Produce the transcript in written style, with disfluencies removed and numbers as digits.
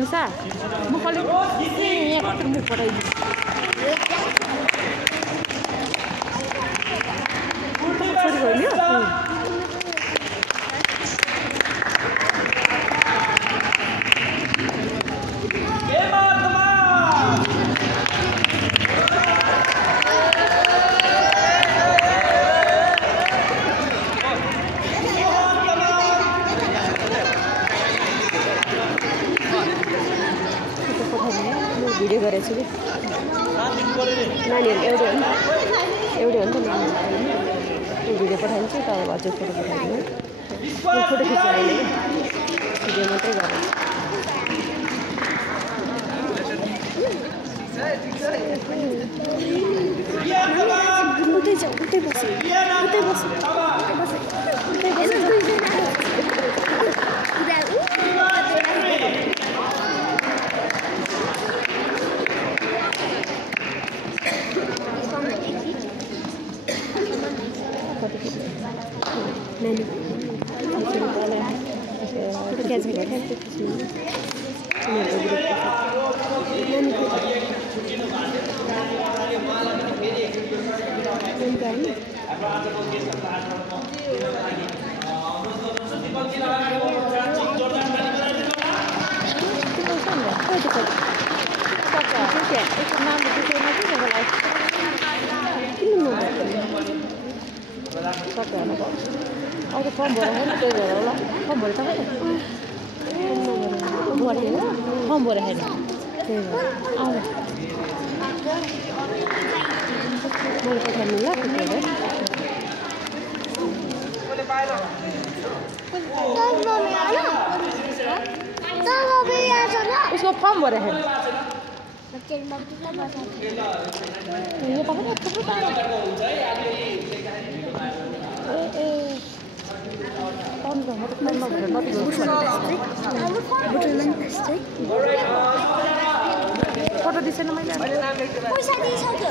भन्सा म कहिले यहाँ कति मुख पठाइदिन्छु छोरी गयो भिडियो गरेको छु कि नानीहरू एउटै हो नि त नानीहरू भिडियो पठाइदिन्छु तर हजुर फोटो पठाइदिनु फोटो खिच्नु अहिले भिडियो मात्रै गरेँ Auto form भएर हैन त्यही भएर होला फर्म भरे त फर्म भरे हैन त्यही भएर आउँछ मैले पठाउनु ल उसको फर्म भरे हैन यो तपाईँ थुप्रो फोटो दिसेन मैले पैसा दिइसक्यो